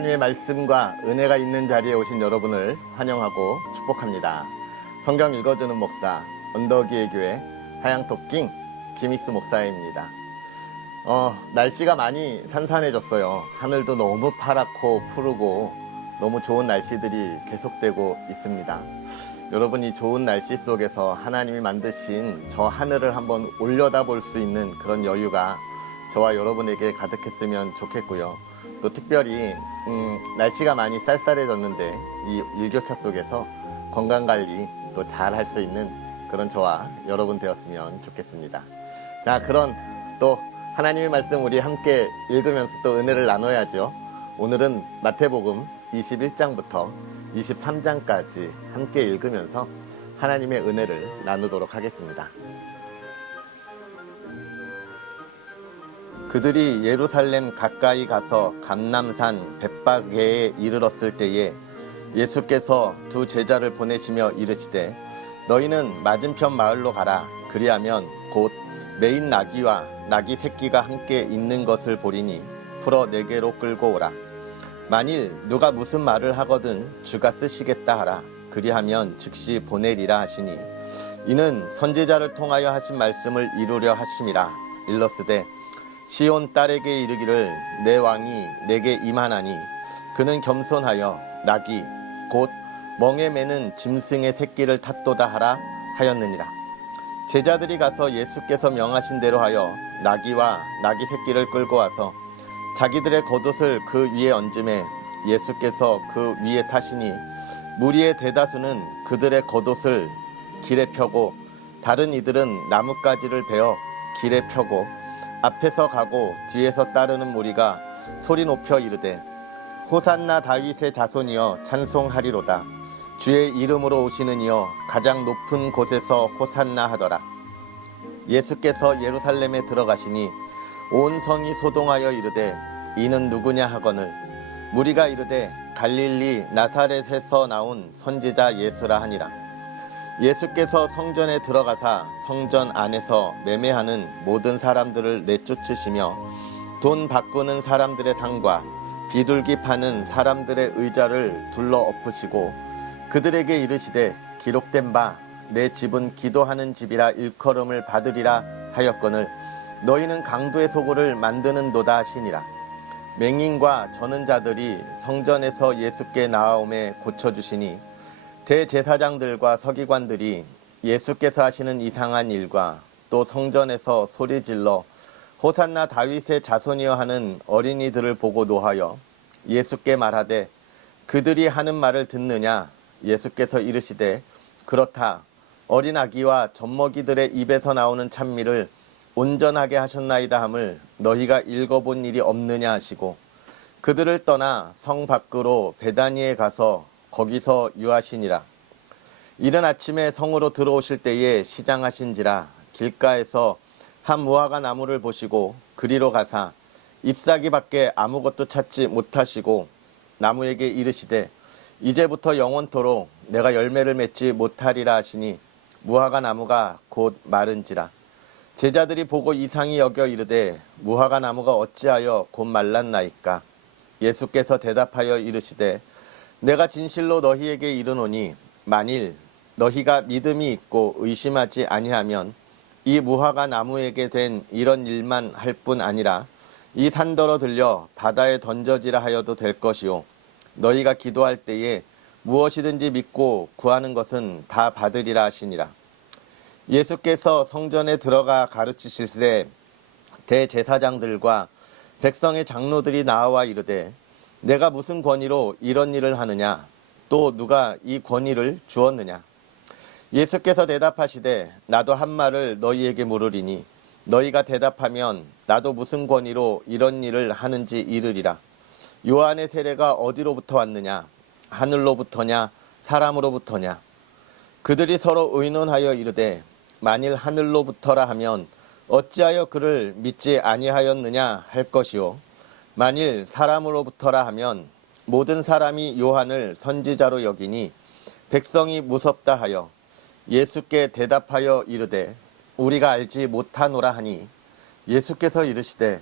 하나님의 말씀과 은혜가 있는 자리에 오신 여러분을 환영하고 축복합니다. 성경 읽어주는 목사, 언덕위의 교회 하양토킹 김익수 목사입니다. 날씨가 많이 산산해졌어요. 하늘도 너무 파랗고 푸르고 너무 좋은 날씨들이 계속되고 있습니다. 여러분이 좋은 날씨 속에서 하나님이 만드신 저 하늘을 한번 올려다볼 수 있는 그런 여유가 저와 여러분에게 가득했으면 좋겠고요. 또 특별히 날씨가 많이 쌀쌀해졌는데 이 일교차 속에서 건강관리 또 잘 할 수 있는 그런 저와 여러분 되었으면 좋겠습니다. 자, 그런 또 하나님의 말씀 우리 함께 읽으면서 또 은혜를 나눠야죠. 오늘은 마태복음 21장부터 23장까지 함께 읽으면서 하나님의 은혜를 나누도록 하겠습니다. 그들이 예루살렘 가까이 가서 감람산 벳바게에 이르렀을 때에 예수께서 두 제자를 보내시며 이르시되 너희는 맞은편 마을로 가라. 그리하면 곧 매인 나귀와 나귀 새끼가 함께 있는 것을 보리니 풀어 내게로 끌고 오라. 만일 누가 무슨 말을 하거든 주가 쓰시겠다 하라. 그리하면 즉시 보내리라 하시니 이는 선지자를 통하여 하신 말씀을 이루려 하심이라. 일러스되 시온 딸에게 이르기를 내 왕이 내게 임하나니 그는 겸손하여 나귀 곧 멍에 매는 짐승의 새끼를 탔도다 하라 하였느니라. 제자들이 가서 예수께서 명하신 대로 하여 나귀와 나귀 새끼를 끌고 와서 자기들의 겉옷을 그 위에 얹음에 예수께서 그 위에 타시니 무리의 대다수는 그들의 겉옷을 길에 펴고 다른 이들은 나뭇가지를 베어 길에 펴고 앞에서 가고 뒤에서 따르는 무리가 소리 높여 이르되 호산나 다윗의 자손이여 찬송하리로다. 주의 이름으로 오시는 이여 가장 높은 곳에서 호산나 하더라. 예수께서 예루살렘에 들어가시니 온 성이 소동하여 이르되 이는 누구냐 하거늘 무리가 이르되 갈릴리 나사렛에서 나온 선지자 예수라 하니라. 예수께서 성전에 들어가사 성전 안에서 매매하는 모든 사람들을 내쫓으시며 돈 바꾸는 사람들의 상과 비둘기 파는 사람들의 의자를 둘러 엎으시고 그들에게 이르시되 기록된 바 내 집은 기도하는 집이라 일컬음을 받으리라 하였거늘 너희는 강도의 소굴을 만드는도다 하시니라. 맹인과 저는 자들이 성전에서 예수께 나아오매 고쳐주시니 대제사장들과 서기관들이 예수께서 하시는 이상한 일과 또 성전에서 소리질러 호산나 다윗의 자손이여 하는 어린이들을 보고 노하여 예수께 말하되 그들이 하는 말을 듣느냐. 예수께서 이르시되 그렇다. 어린 아기와 젖먹이들의 입에서 나오는 찬미를 온전하게 하셨나이다 함을 너희가 읽어본 일이 없느냐 하시고 그들을 떠나 성 밖으로 베다니에 가서 거기서 유하시니라. 이른 아침에 성으로 들어오실 때에 시장하신지라 길가에서 한 무화과 나무를 보시고 그리로 가사 잎사귀 밖에 아무것도 찾지 못하시고 나무에게 이르시되 이제부터 영원토록 내가 열매를 맺지 못하리라 하시니 무화과 나무가 곧 마른지라. 제자들이 보고 이상히 여겨 이르되 무화과 나무가 어찌하여 곧 말랐나이까. 예수께서 대답하여 이르시되 내가 진실로 너희에게 이르노니 만일 너희가 믿음이 있고 의심하지 아니하면 이 무화과 나무에게 된 이런 일만 할 뿐 아니라 이 산더러 들려 바다에 던져지라 하여도 될 것이요 너희가 기도할 때에 무엇이든지 믿고 구하는 것은 다 받으리라 하시니라. 예수께서 성전에 들어가 가르치실세 대제사장들과 백성의 장로들이 나와 이르되 내가 무슨 권위로 이런 일을 하느냐. 또 누가 이 권위를 주었느냐. 예수께서 대답하시되 나도 한 말을 너희에게 물으리니 너희가 대답하면 나도 무슨 권위로 이런 일을 하는지 이르리라. 요한의 세례가 어디로부터 왔느냐. 하늘로부터냐 사람으로부터냐. 그들이 서로 의논하여 이르되 만일 하늘로부터라 하면 어찌하여 그를 믿지 아니하였느냐 할 것이요 만일 사람으로부터라 하면 모든 사람이 요한을 선지자로 여기니 백성이 무섭다 하여 예수께 대답하여 이르되 우리가 알지 못하노라 하니 예수께서 이르시되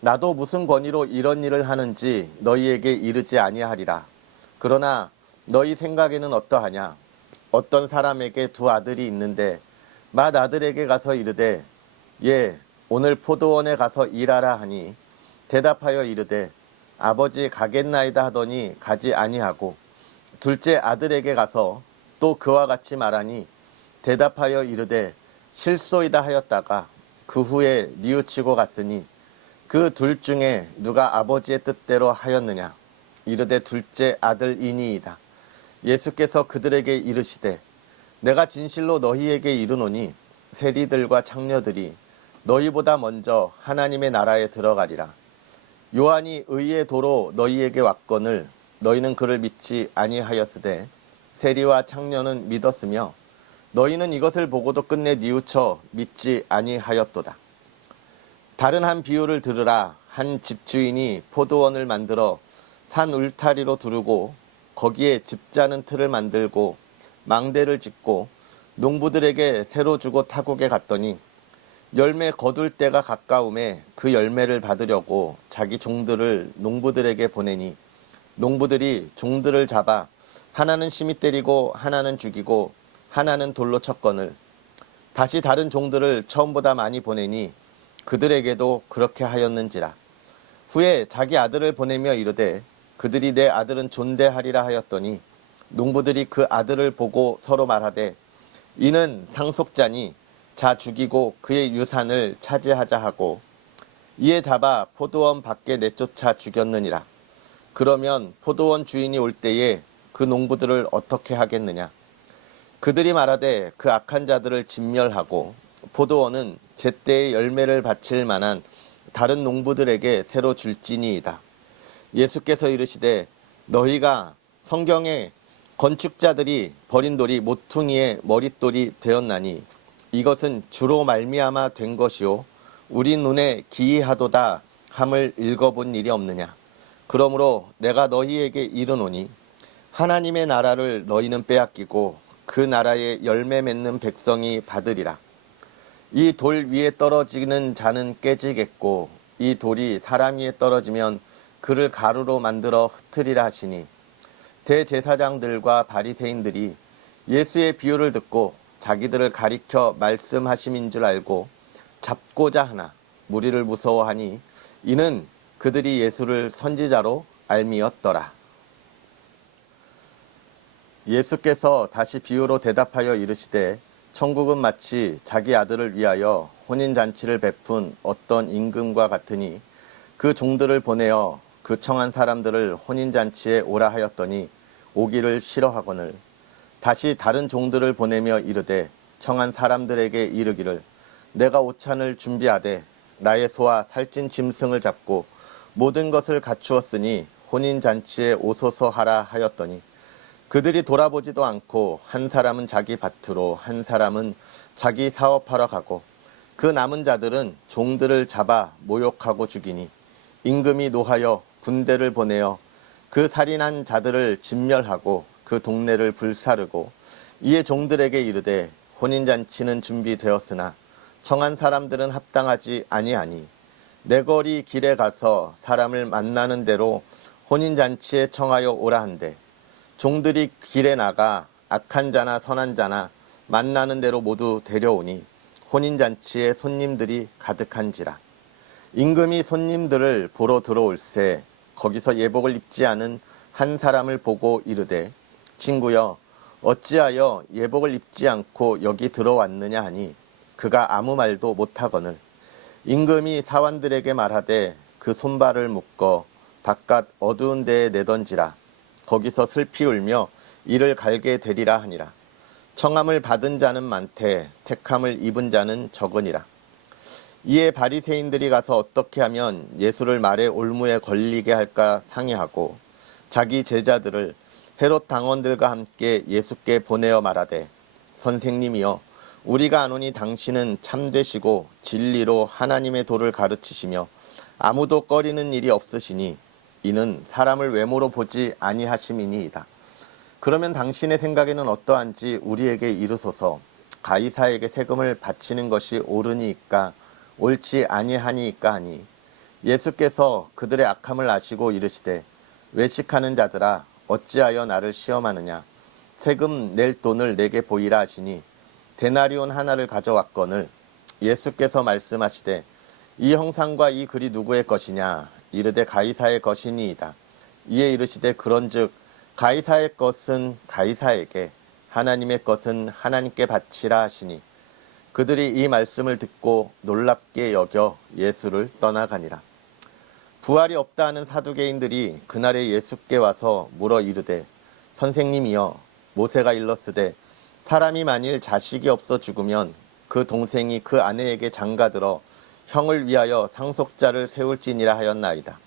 나도 무슨 권위로 이런 일을 하는지 너희에게 이르지 아니하리라. 그러나 너희 생각에는 어떠하냐? 어떤 사람에게 두 아들이 있는데 맏아들에게 가서 이르되 예, 오늘 포도원에 가서 일하라 하니 대답하여 이르되 아버지 가겠나이다 하더니 가지 아니하고 둘째 아들에게 가서 또 그와 같이 말하니 대답하여 이르되 실소이다 하였다가 그 후에 뉘우치고 갔으니 그 둘 중에 누가 아버지의 뜻대로 하였느냐? 이르되 둘째 아들이니이다. 예수께서 그들에게 이르시되 내가 진실로 너희에게 이르노니 세리들과 창녀들이 너희보다 먼저 하나님의 나라에 들어가리라. 요한이 의의 도로 너희에게 왔거늘 너희는 그를 믿지 아니하였으되 세리와 창녀는 믿었으며 너희는 이것을 보고도 끝내 뉘우쳐 믿지 아니하였도다. 다른 한 비유를 들으라. 한 집주인이 포도원을 만들어 산 울타리로 두르고 거기에 집자는 틀을 만들고 망대를 짓고 농부들에게 새로 주고 타국에 갔더니 열매 거둘 때가 가까움에 그 열매를 받으려고 자기 종들을 농부들에게 보내니 농부들이 종들을 잡아 하나는 심히 때리고 하나는 죽이고 하나는 돌로 쳤거늘 다시 다른 종들을 처음보다 많이 보내니 그들에게도 그렇게 하였는지라. 후에 자기 아들을 보내며 이르되 그들이 내 아들은 존대하리라 하였더니 농부들이 그 아들을 보고 서로 말하되 이는 상속자니 자 죽이고 그의 유산을 차지하자 하고 이에 잡아 포도원 밖에 내쫓아 죽였느니라. 그러면 포도원 주인이 올 때에 그 농부들을 어떻게 하겠느냐? 그들이 말하되 그 악한 자들을 진멸하고 포도원은 제때의 열매를 바칠 만한 다른 농부들에게 새로 줄지니이다. 예수께서 이르시되 너희가 성경에 건축자들이 버린 돌이 모퉁이의 머릿돌이 되었나니 이것은 주로 말미암아 된 것이요 우리 눈에 기이하도다 함을 읽어본 일이 없느냐. 그러므로 내가 너희에게 이르노니 하나님의 나라를 너희는 빼앗기고 그 나라의 열매 맺는 백성이 받으리라. 이 돌 위에 떨어지는 자는 깨지겠고 이 돌이 사람 위에 떨어지면 그를 가루로 만들어 흩으리라 하시니 대제사장들과 바리새인들이 예수의 비유를 듣고 자기들을 가리켜 말씀하심인 줄 알고 잡고자 하나 무리를 무서워하니 이는 그들이 예수를 선지자로 알미었더라. 예수께서 다시 비유로 대답하여 이르시되 천국은 마치 자기 아들을 위하여 혼인잔치를 베푼 어떤 임금과 같으니 그 종들을 보내어 그 청한 사람들을 혼인잔치에 오라 하였더니 오기를 싫어하거늘 다시 다른 종들을 보내며 이르되 청한 사람들에게 이르기를 내가 오찬을 준비하되 나의 소와 살찐 짐승을 잡고 모든 것을 갖추었으니 혼인잔치에 오소서 하라 하였더니 그들이 돌아보지도 않고 한 사람은 자기 밭으로 한 사람은 자기 사업하러 가고 그 남은 자들은 종들을 잡아 모욕하고 죽이니 임금이 노하여 군대를 보내어 그 살인한 자들을 진멸하고 그 동네를 불사르고 이에 종들에게 이르되 혼인잔치는 준비되었으나 청한 사람들은 합당하지 아니하니 내 거리 길에 가서 사람을 만나는 대로 혼인잔치에 청하여 오라 한대 종들이 길에 나가 악한 자나 선한 자나 만나는 대로 모두 데려오니 혼인잔치에 손님들이 가득한지라. 임금이 손님들을 보러 들어올새 거기서 예복을 입지 않은 한 사람을 보고 이르되 친구여 어찌하여 예복을 입지 않고 여기 들어왔느냐 하니 그가 아무 말도 못하거늘 임금이 사환들에게 말하되 그 손발을 묶어 바깥 어두운 데에 내던지라. 거기서 슬피 울며 이를 갈게 되리라 하니라. 청함을 받은 자는 많되 택함을 입은 자는 적으니라. 이에 바리새인들이 가서 어떻게 하면 예수를 말의 올무에 걸리게 할까 상의하고 자기 제자들을 헤롯 당원들과 함께 예수께 보내어 말하되 선생님이여 우리가 아노니 당신은 참되시고 진리로 하나님의 도를 가르치시며 아무도 꺼리는 일이 없으시니 이는 사람을 외모로 보지 아니하심이니이다. 그러면 당신의 생각에는 어떠한지 우리에게 이르소서. 가이사에게 세금을 바치는 것이 옳으니이까 옳지 아니하니이까 하니 예수께서 그들의 악함을 아시고 이르시되 외식하는 자들아 어찌하여 나를 시험하느냐 세금 낼 돈을 내게 보이라 하시니 데나리온 하나를 가져왔거늘 예수께서 말씀하시되 이 형상과 이 글이 누구의 것이냐 이르되 가이사의 것이니이다. 이에 이르시되 그런즉 가이사의 것은 가이사에게 하나님의 것은 하나님께 바치라 하시니 그들이 이 말씀을 듣고 놀랍게 여겨 예수를 떠나가니라. 부활이 없다 하는 사두개인들이 그날에 예수께 와서 물어 이르되 선생님이여 모세가 일렀으되 사람이 만일 자식이 없어 죽으면 그 동생이 그 아내에게 장가들어 형을 위하여 상속자를 세울지니라 하였나이다.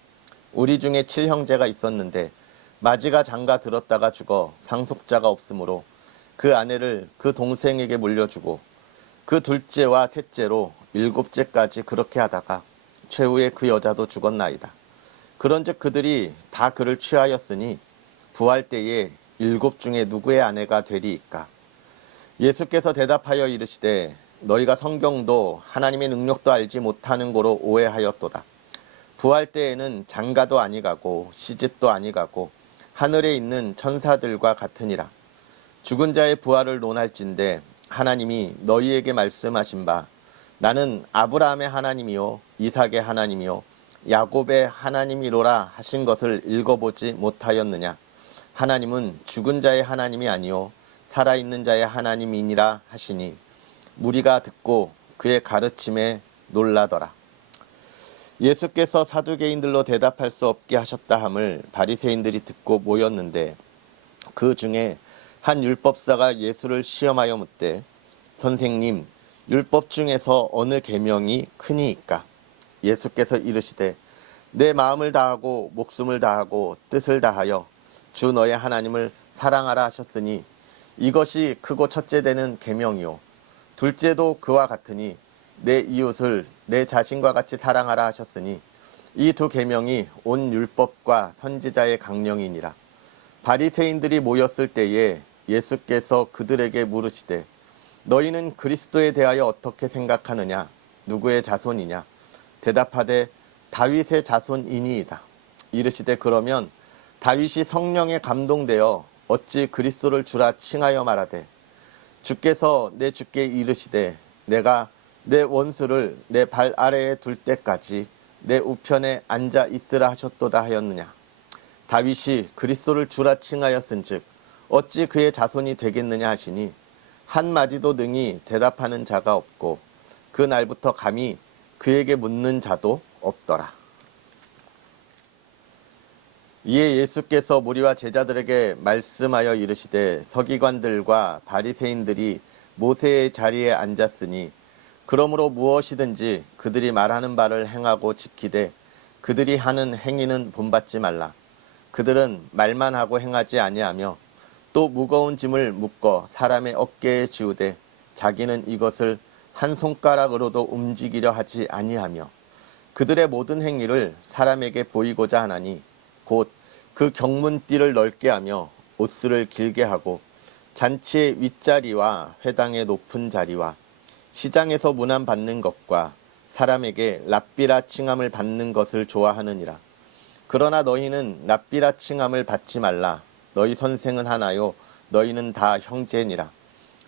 우리 중에 7형제가 있었는데 마지가 장가 들었다가 죽어 상속자가 없으므로 그 아내를 그 동생에게 물려주고 그 둘째와 셋째로 7째까지 그렇게 하다가 최후에 그 여자도 죽었나이다. 그런즉 그들이 다 그를 취하였으니 부활 때에 7 중에 누구의 아내가 되리이까? 예수께서 대답하여 이르시되 너희가 성경도 하나님의 능력도 알지 못하는 고로 오해하였도다. 부활 때에는 장가도 아니가고 시집도 아니가고 하늘에 있는 천사들과 같으니라. 죽은 자의 부활을 논할진대 하나님이 너희에게 말씀하신 바 나는 아브라함의 하나님이요 이삭의 하나님이요 야곱의 하나님이로라 하신 것을 읽어보지 못하였느냐. 하나님은 죽은 자의 하나님이 아니요 살아있는 자의 하나님이니라 하시니 무리가 듣고 그의 가르침에 놀라더라. 예수께서 사두개인들로 대답할 수 없게 하셨다 함을 바리새인들이 듣고 모였는데 그 중에 한 율법사가 예수를 시험하여 묻되 선생님 율법 중에서 어느 계명이 크니이까? 예수께서 이르시되 내 마음을 다하고 목숨을 다하고 뜻을 다하여 주 너의 하나님을 사랑하라 하셨으니 이것이 크고 첫째 되는 계명이요 둘째도 그와 같으니 내 이웃을 내 자신과 같이 사랑하라 하셨으니 이 두 계명이 온 율법과 선지자의 강령이니라. 바리새인들이 모였을 때에 예수께서 그들에게 물으시되 너희는 그리스도에 대하여 어떻게 생각하느냐? 누구의 자손이냐? 대답하되 다윗의 자손이니이다. 이르시되 그러면 다윗이 성령에 감동되어 어찌 그리스도를 주라 칭하여 말하되 주께서 내 주께 이르시되 내가 내 원수를 내 발 아래에 둘 때까지 내 우편에 앉아 있으라 하셨도다 하였느냐. 다윗이 그리스도를 주라 칭하였은즉 어찌 그의 자손이 되겠느냐 하시니 한마디도 능히 대답하는 자가 없고 그 날부터 감히 그에게 묻는 자도 없더라. 이에 예수께서 무리와 제자들에게 말씀하여 이르시되 서기관들과 바리새인들이 모세의 자리에 앉았으니 그러므로 무엇이든지 그들이 말하는 바를 행하고 지키되 그들이 하는 행위는 본받지 말라. 그들은 말만 하고 행하지 아니하며 또 무거운 짐을 묶어 사람의 어깨에 지우되 자기는 이것을 한 손가락으로도 움직이려 하지 아니하며 그들의 모든 행위를 사람에게 보이고자 하나니 곧 그 경문띠를 넓게 하며 옷수를 길게 하고 잔치의 윗자리와 회당의 높은 자리와 시장에서 문안 받는 것과 사람에게 랍비라 칭함을 받는 것을 좋아하느니라. 그러나 너희는 랍비라 칭함을 받지 말라. 너희 선생은 하나요 너희는 다 형제니라.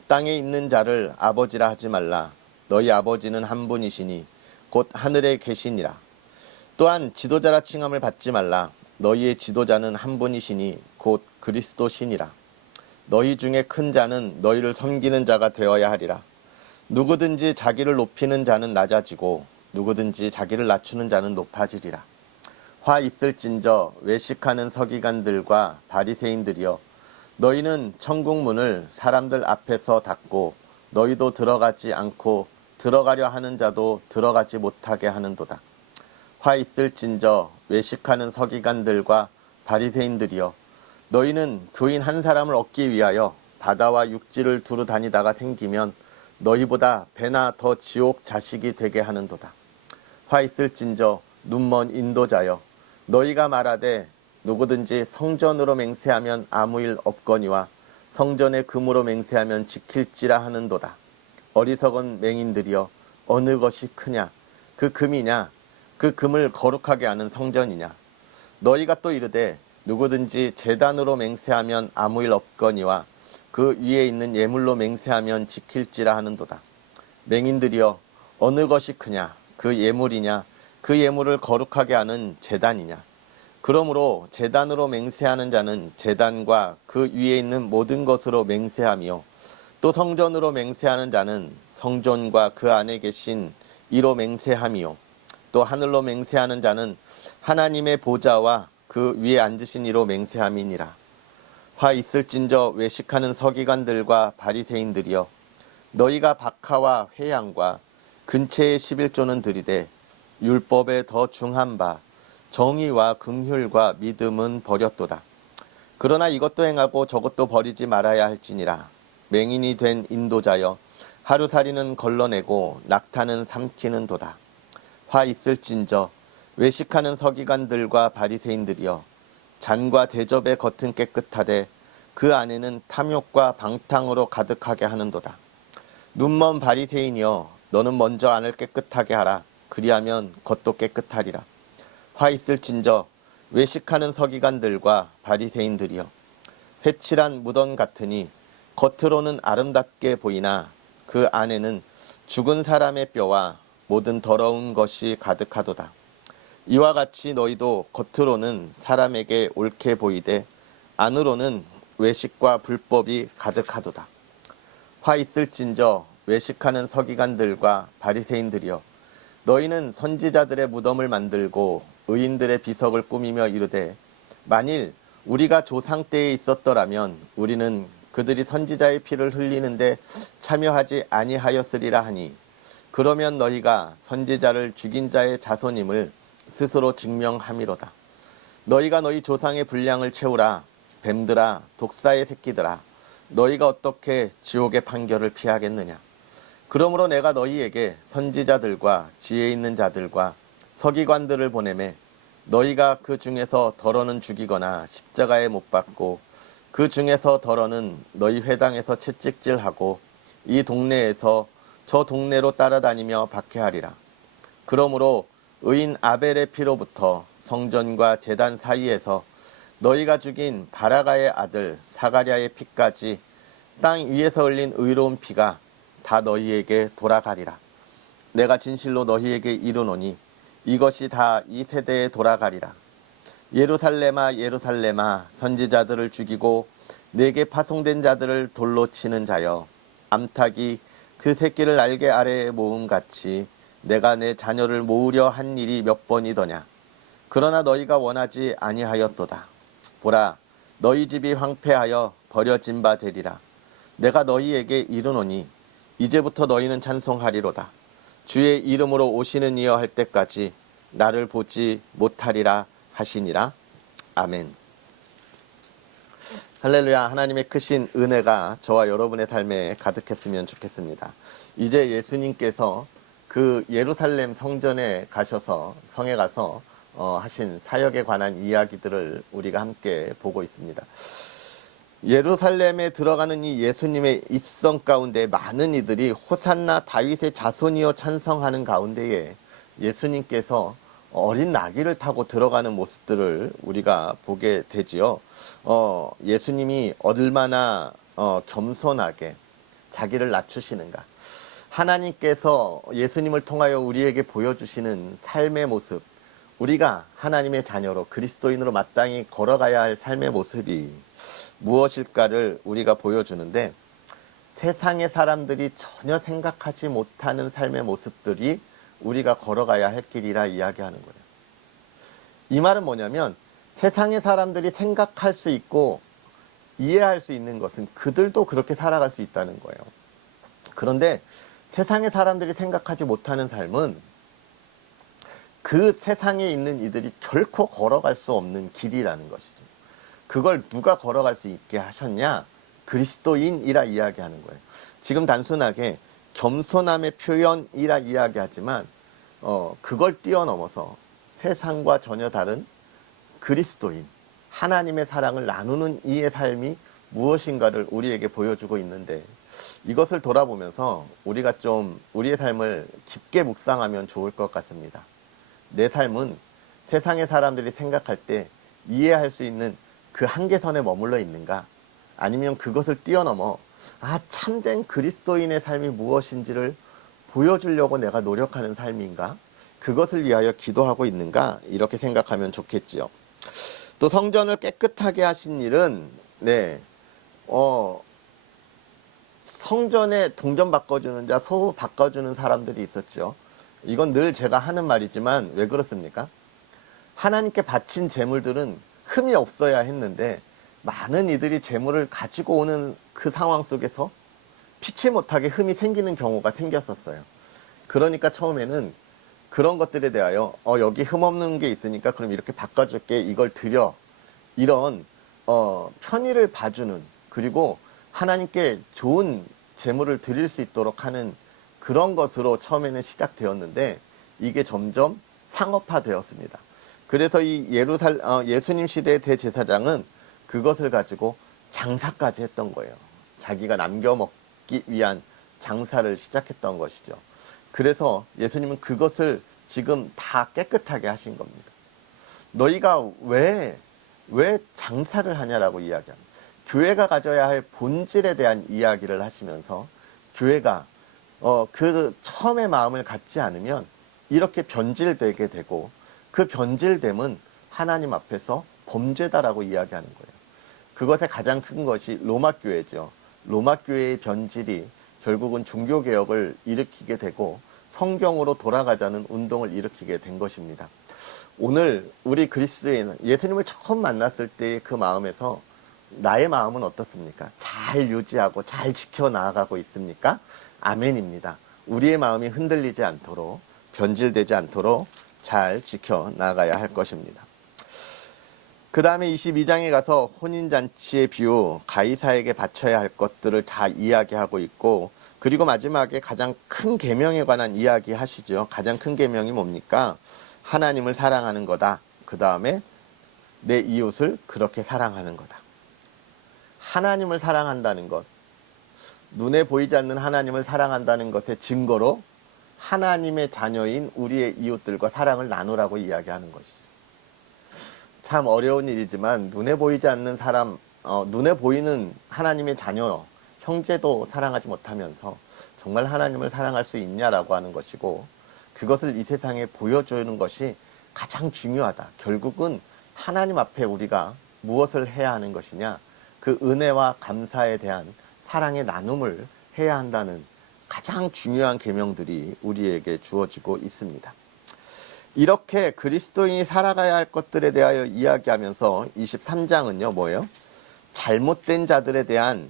땅에 있는 자를 아버지라 하지 말라. 너희 아버지는 한 분이시니 곧 하늘에 계시니라. 또한 지도자라 칭함을 받지 말라. 너희의 지도자는 한 분이시니 곧 그리스도시니라. 너희 중에 큰 자는 너희를 섬기는 자가 되어야 하리라. 누구든지 자기를 높이는 자는 낮아지고 누구든지 자기를 낮추는 자는 높아지리라. 화 있을진저 외식하는 서기관들과 바리새인들이여 너희는 천국 문을 사람들 앞에서 닫고 너희도 들어가지 않고 들어가려 하는 자도 들어가지 못하게 하는도다. 화 있을진저 외식하는 서기관들과 바리새인들이여 너희는 교인 한 사람을 얻기 위하여 바다와 육지를 두루 다니다가 생기면 너희보다 배나 더 지옥 자식이 되게 하는도다. 화 있을진저 눈먼 인도자여 너희가 말하되 누구든지 성전으로 맹세하면 아무 일 없거니와 성전의 금으로 맹세하면 지킬지라 하는도다. 어리석은 맹인들이여 어느 것이 크냐 그 금이냐 그 금을 거룩하게 하는 성전이냐? 너희가 또 이르되 누구든지 제단으로 맹세하면 아무 일 없거니와 그 위에 있는 예물로 맹세하면 지킬지라 하는도다. 맹인들이여 어느 것이 크냐? 그 예물이냐? 그 예물을 거룩하게 하는 제단이냐? 그러므로 제단으로 맹세하는 자는 제단과 그 위에 있는 모든 것으로 맹세하며 또 성전으로 맹세하는 자는 성전과 그 안에 계신 이로 맹세하며 또 하늘로 맹세하는 자는 하나님의 보좌와 그 위에 앉으신 이로 맹세함이니라. 화 있을진저 외식하는 서기관들과 바리새인들이여 너희가 박하와 회양과 근체의 11조는 들이되 율법에 더 중한 바 정의와 긍휼과 믿음은 버렸도다. 그러나 이것도 행하고 저것도 버리지 말아야 할지니라. 맹인이 된 인도자여 하루살이는 걸러내고 낙타는 삼키는 도다. 화 있을진저 외식하는 서기관들과 바리새인들이여 잔과 대접의 겉은 깨끗하되 그 안에는 탐욕과 방탕으로 가득하게 하는도다. 눈먼 바리새인이여 너는 먼저 안을 깨끗하게 하라. 그리하면 겉도 깨끗하리라. 화 있을진저 외식하는 서기관들과 바리새인들이여 회칠한 무덤 같으니 겉으로는 아름답게 보이나 그 안에는 죽은 사람의 뼈와 모든 더러운 것이 가득하도다. 이와 같이 너희도 겉으로는 사람에게 옳게 보이되 안으로는 외식과 불법이 가득하도다. 화 있을진저 외식하는 서기관들과 바리새인들이여 너희는 선지자들의 무덤을 만들고 의인들의 비석을 꾸미며 이르되 만일 우리가 조상 때에 있었더라면 우리는 그들이 선지자의 피를 흘리는데 참여하지 아니하였으리라 하니 그러면 너희가 선지자를 죽인 자의 자손임을 스스로 증명함이로다. 너희가 너희 조상의 분량을 채우라. 뱀들아 독사의 새끼들아 너희가 어떻게 지옥의 판결을 피하겠느냐. 그러므로 내가 너희에게 선지자들과 지혜 있는 자들과 서기관들을 보내매 너희가 그 중에서 더러는 죽이거나 십자가에 못 박고 그 중에서 더러는 너희 회당에서 채찍질하고 이 동네에서 저 동네로 따라다니며 박해하리라. 그러므로 의인 아벨의 피로부터 성전과 제단 사이에서 너희가 죽인 바라가의 아들 사가랴의 피까지 땅 위에서 흘린 의로운 피가 다 너희에게 돌아가리라. 내가 진실로 너희에게 이르노니 이것이 다 이 세대에 돌아가리라. 예루살렘아 예루살렘아 선지자들을 죽이고 내게 파송된 자들을 돌로 치는 자여 암탉이 그 새끼를 날개 아래에 모음같이 내가 내 자녀를 모으려 한 일이 몇 번이더냐. 그러나 너희가 원하지 아니하였도다. 보라 너희 집이 황폐하여 버려진 바 되리라. 내가 너희에게 이르노니 이제부터 너희는 찬송하리로다. 주의 이름으로 오시는 이여 할 때까지 나를 보지 못하리라 하시니라. 아멘. 할렐루야. 하나님의 크신 은혜가 저와 여러분의 삶에 가득했으면 좋겠습니다. 이제 예수님께서 그 예루살렘 성전에 가셔서 성에 가서 하신 사역에 관한 이야기들을 우리가 함께 보고 있습니다. 예루살렘에 들어가는 이 예수님의 입성 가운데 많은 이들이 호산나 다윗의 자손이여 찬성하는 가운데에 예수님께서 어린 나귀를 타고 들어가는 모습들을 우리가 보게 되지요. 예수님이 얼마나 겸손하게 자기를 낮추시는가. 하나님께서 예수님을 통하여 우리에게 보여주시는 삶의 모습, 우리가 하나님의 자녀로 그리스도인으로 마땅히 걸어가야 할 삶의 모습이 무엇일까를 우리가 보여주는데, 세상의 사람들이 전혀 생각하지 못하는 삶의 모습들이 우리가 걸어가야 할 길이라 이야기하는 거예요. 이 말은 뭐냐면 세상의 사람들이 생각할 수 있고 이해할 수 있는 것은 그들도 그렇게 살아갈 수 있다는 거예요. 그런데 세상의 사람들이 생각하지 못하는 삶은 그 세상에 있는 이들이 결코 걸어갈 수 없는 길이라는 것이죠. 그걸 누가 걸어갈 수 있게 하셨냐? 그리스도인이라 이야기하는 거예요. 지금 단순하게 겸손함의 표현이라 이야기하지만 그걸 뛰어넘어서 세상과 전혀 다른 그리스도인, 하나님의 사랑을 나누는 이의 삶이 무엇인가를 우리에게 보여주고 있는데, 이것을 돌아보면서 우리가 좀 우리의 삶을 깊게 묵상하면 좋을 것 같습니다. 내 삶은 세상의 사람들이 생각할 때 이해할 수 있는 그 한계선에 머물러 있는가? 아니면 그것을 뛰어넘어 참된 그리스도인의 삶이 무엇인지를 보여주려고 내가 노력하는 삶인가? 그것을 위하여 기도하고 있는가? 이렇게 생각하면 좋겠지요. 또 성전을 깨끗하게 하신 일은 성전에 동전 바꿔주는 자, 소 바꿔주는 사람들이 있었죠. 이건 늘 제가 하는 말이지만 왜 그렇습니까? 하나님께 바친 제물들은 흠이 없어야 했는데 많은 이들이 제물을 가지고 오는 그 상황 속에서 피치 못하게 흠이 생기는 경우가 생겼었어요. 그러니까 처음에는 그런 것들에 대하여 여기 흠 없는 게 있으니까 그럼 이렇게 바꿔줄게, 이걸 드려, 이런 편의를 봐주는, 그리고 하나님께 좋은 제물을 드릴 수 있도록 하는 그런 것으로 처음에는 시작되었는데 이게 점점 상업화되었습니다. 그래서 이 예수님 시대의 대제사장은 그것을 가지고 장사까지 했던 거예요. 자기가 남겨먹기 위한 장사를 시작했던 것이죠. 그래서 예수님은 그것을 지금 다 깨끗하게 하신 겁니다. 너희가 왜 장사를 하냐라고 이야기합니다. 교회가 가져야 할 본질에 대한 이야기를 하시면서 교회가 그 처음의 마음을 갖지 않으면 이렇게 변질되게 되고 그 변질됨은 하나님 앞에서 범죄다라고 이야기하는 거예요. 그것의 가장 큰 것이 로마 교회죠. 로마 교회의 변질이 결국은 종교개혁을 일으키게 되고 성경으로 돌아가자는 운동을 일으키게 된 것입니다. 오늘 우리 그리스도인, 예수님을 처음 만났을 때의 그 마음에서 나의 마음은 어떻습니까? 잘 유지하고 잘 지켜나가고 있습니까? 아멘입니다. 우리의 마음이 흔들리지 않도록, 변질되지 않도록 잘 지켜나가야 할 것입니다. 그 다음에 22장에 가서 혼인잔치의 비유, 가이사에게 바쳐야 할 것들을 다 이야기하고 있고, 그리고 마지막에 가장 큰 계명에 관한 이야기 하시죠. 가장 큰 계명이 뭡니까? 하나님을 사랑하는 거다. 그 다음에 내 이웃을 그렇게 사랑하는 거다. 하나님을 사랑한다는 것, 눈에 보이지 않는 하나님을 사랑한다는 것의 증거로 하나님의 자녀인 우리의 이웃들과 사랑을 나누라고 이야기하는 것이죠. 참 어려운 일이지만 눈에 보이지 않는 사람, 눈에 보이는 하나님의 자녀, 형제도 사랑하지 못하면서 정말 하나님을 사랑할 수 있냐라고 하는 것이고, 그것을 이 세상에 보여주는 것이 가장 중요하다. 결국은 하나님 앞에 우리가 무엇을 해야 하는 것이냐, 그 은혜와 감사에 대한 사랑의 나눔을 해야 한다는 가장 중요한 계명들이 우리에게 주어지고 있습니다. 이렇게 그리스도인이 살아가야 할 것들에 대하여 이야기하면서 23장은요 뭐예요? 잘못된 자들에 대한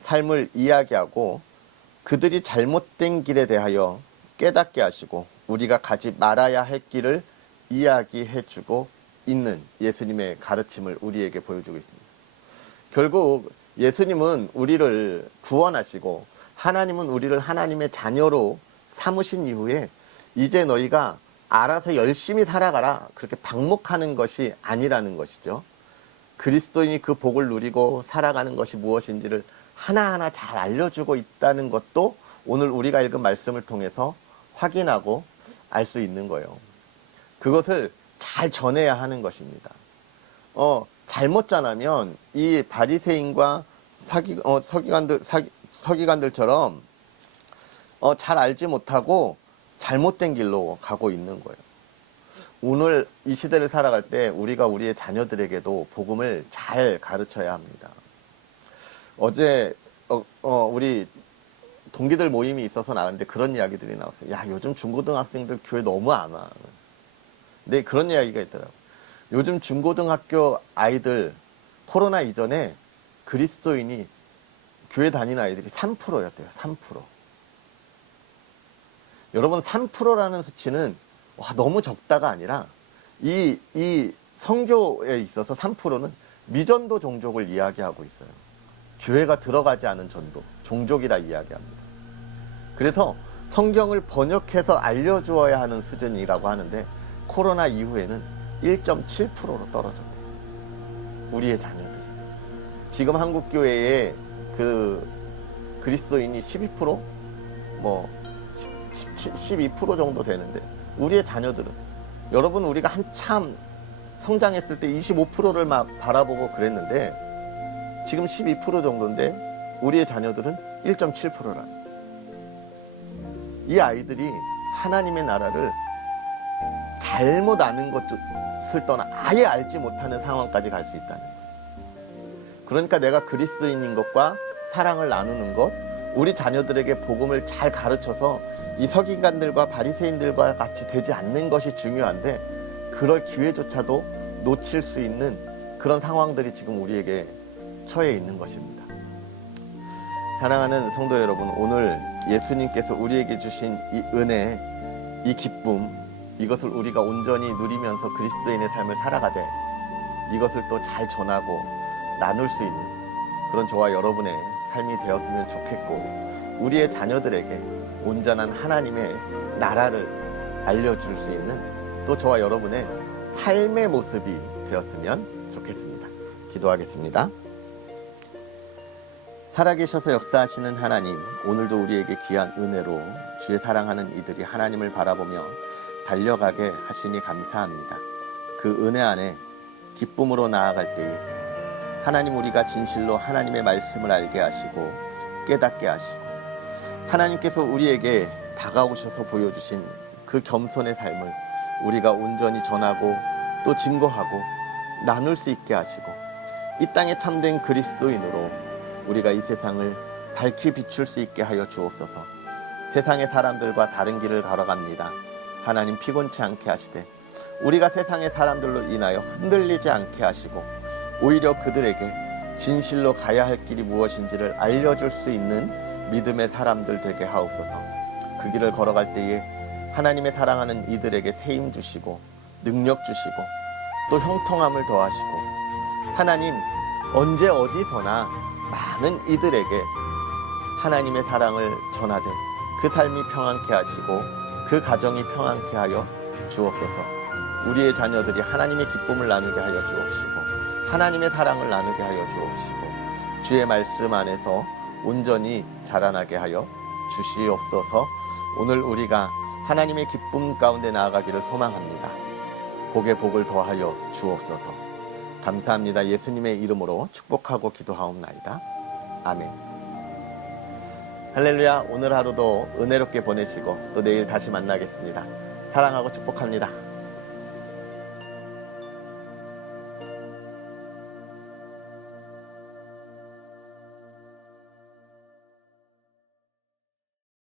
삶을 이야기하고 그들이 잘못된 길에 대하여 깨닫게 하시고 우리가 가지 말아야 할 길을 이야기해주고 있는 예수님의 가르침을 우리에게 보여주고 있습니다. 결국 예수님은 우리를 구원하시고 하나님은 우리를 하나님의 자녀로 삼으신 이후에 이제 너희가 알아서 열심히 살아가라, 그렇게 방목하는 것이 아니라는 것이죠. 그리스도인이 그 복을 누리고 살아가는 것이 무엇인지를 하나하나 잘 알려주고 있다는 것도 오늘 우리가 읽은 말씀을 통해서 확인하고 알 수 있는 거예요. 그것을 잘 전해야 하는 것입니다. 잘못 전하면 이 바리새인과 서기관들처럼 잘 알지 못하고 잘못된 길로 가고 있는 거예요. 오늘 이 시대를 살아갈 때 우리가 우리의 자녀들에게도 복음을 잘 가르쳐야 합니다. 어제 우리 동기들 모임이 있어서 나왔는데 그런 이야기들이 나왔어요. 야, 요즘 중고등학생들 교회 너무 안 와. 근데 그런 이야기가 있더라고요. 요즘 중고등학교 아이들 코로나 이전에 그리스도인이 교회 다니는 아이들이 3%였대요. 3%. 여러분 3%라는 수치는 너무 적다가 아니라 이 성교에 있어서 3%는 미전도 종족을 이야기하고 있어요. 교회가 들어가지 않은 전도, 종족이라 이야기합니다. 그래서 성경을 번역해서 알려주어야 하는 수준이라고 하는데 코로나 이후에는 1.7%로 떨어졌대요. 우리의 자녀들이. 지금 한국 교회에 그 그리스도인이 12%? 12% 정도 되는데 우리의 자녀들은 여러분, 우리가 한참 성장했을 때 25%를 막 바라보고 그랬는데 지금 12% 정도인데 우리의 자녀들은 1.7%라는. 이 아이들이 하나님의 나라를 잘못 아는 것을 떠나 아예 알지 못하는 상황까지 갈 수 있다는 거예요. 그러니까 내가 그리스도인인 것과 사랑을 나누는 것, 우리 자녀들에게 복음을 잘 가르쳐서 이 서기관들과 바리새인들과 같이 되지 않는 것이 중요한데 그럴 기회조차도 놓칠 수 있는 그런 상황들이 지금 우리에게 처해 있는 것입니다. 사랑하는 성도 여러분, 오늘 예수님께서 우리에게 주신 이 은혜, 이 기쁨, 이것을 우리가 온전히 누리면서 그리스도인의 삶을 살아가되 이것을 또 잘 전하고 나눌 수 있는 그런 저와 여러분의 삶이 되었으면 좋겠고, 우리의 자녀들에게 온전한 하나님의 나라를 알려줄 수 있는 또 저와 여러분의 삶의 모습이 되었으면 좋겠습니다. 기도하겠습니다. 살아계셔서 역사하시는 하나님, 오늘도 우리에게 귀한 은혜로 주의 사랑하는 이들이 하나님을 바라보며 달려가게 하시니 감사합니다. 그 은혜 안에 기쁨으로 나아갈 때에 하나님, 우리가 진실로 하나님의 말씀을 알게 하시고 깨닫게 하시고 하나님께서 우리에게 다가오셔서 보여주신 그 겸손의 삶을 우리가 온전히 전하고 또 증거하고 나눌 수 있게 하시고 이 땅에 참된 그리스도인으로 우리가 이 세상을 밝히 비출 수 있게 하여 주옵소서. 세상의 사람들과 다른 길을 걸어갑니다. 하나님, 피곤치 않게 하시되 우리가 세상의 사람들로 인하여 흔들리지 않게 하시고 오히려 그들에게 진실로 가야 할 길이 무엇인지를 알려줄 수 있는 믿음의 사람들 되게 하옵소서. 그 길을 걸어갈 때에 하나님의 사랑하는 이들에게 세임 주시고 능력 주시고 또 형통함을 더하시고 하나님, 언제 어디서나 많은 이들에게 하나님의 사랑을 전하되 그 삶이 평안케 하시고 그 가정이 평안케 하여 주옵소서. 우리의 자녀들이 하나님의 기쁨을 나누게 하여 주옵시고 하나님의 사랑을 나누게 하여 주옵시고 주의 말씀 안에서 온전히 자라나게 하여 주시옵소서. 오늘 우리가 하나님의 기쁨 가운데 나아가기를 소망합니다. 복에 복을 더하여 주옵소서. 감사합니다. 예수님의 이름으로 축복하고 기도하옵나이다. 아멘. 할렐루야. 오늘 하루도 은혜롭게 보내시고 또 내일 다시 만나겠습니다. 사랑하고 축복합니다.